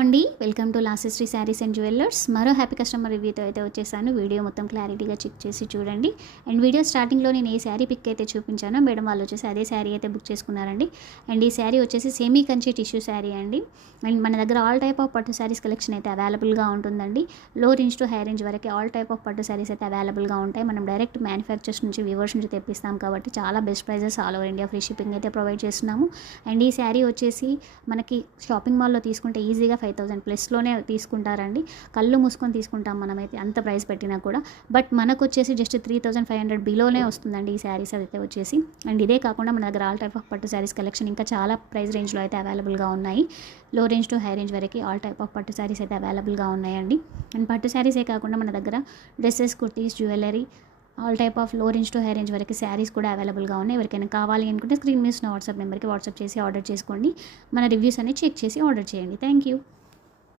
అండి welcome to లాసెస్ట్రీ sarees and jewellers. మరో హ్యాపీ కస్టమర్ రివ్యూతో అయితే వచ్చేసాను. వీడియో మొత్తం క్లారిటీగా చెక్ చేసి చూడండి. అండ్ వీడియో స్టార్టింగ్లో నేను ఏ శారీ పిక్ అయితే చూపించానో మేడం వాళ్ళు వచ్చేసి అదే శారీ అయితే బుక్ చేసుకున్నారండి. అండ్ ఈ శారీ వచ్చేసి సెమీ కంచి టిష్యూ శారీ అండి. అండ్ మన దగ్గర ఆల్ టైప్ ఆఫ్ పట్టు శారీస్ కలెక్షన్ అయితే అవైలబుల్గా ఉంటుందండి. లో రేంజ్ టు హై రేంజ్ వరకు ఆల్ టైప్ ఆఫ్ పట్టు శారీస్ అయితే అవైలబుల్గా ఉంటాయి. మనం డైరెక్ట్ మ్యానుఫ్యాక్చర్స్ నుంచి వ్యూవర్స్ నుంచి తెప్పిస్తాం కాబట్టి చాలా best prices all over India free shipping అయితే ప్రొవైడ్ చేస్తున్నాము. అండ్ ఈ శారీ వచ్చేసి మనకి షాపింగ్ మాల్లో తీసుకుంటే ఈజీగా 5000 ప్లస్లోనే తీసుకుంటారండి. కళ్ళు మూసుకొని తీసుకుంటాం మనమైతే అంత ప్రైస్ పెట్టినా కూడా. బట్ మనకు వచ్చేసి జస్ట్ 3500 బిలోనే వస్తుందండి ఈ శారీస్ అయితే వచ్చేసి. అండ్ ఇదే కాకుండా మన దగ్గర ఆల్ టైప్ ఆఫ్ పట్టు శారీస్ కలెక్షన్ ఇంకా చాలా ప్రైస్ రేంజ్లో అయితే అవైలబుల్గా ఉన్నాయి. లో రేంజ్ టు హై రేంజ్ వరకు ఆల్ టైప్ ఆఫ్ పట్టు శారీస్ అయితే అవైలబుల్గా ఉన్నాయండి. అండ్ పట్టు శారీసే కాకుండా మన దగ్గర dresses, kurtis, jewellery all type of లో రేంజ్ టు హై రేంజ్ వరకు శారీస్ కూడా అవైలబుల్గా ఉన్నాయి. ఎవరికైనా కావాలి అనుకుంటే స్క్రీన్ మీద వాట్సాప్ నెంబర్కి వాట్సాప్ చేసి ఆర్డర్ చేసుకోండి. మన రివ్యూస్ అన్ని చెక్ చేసి ఆర్డర్ చేయండి. Thank you.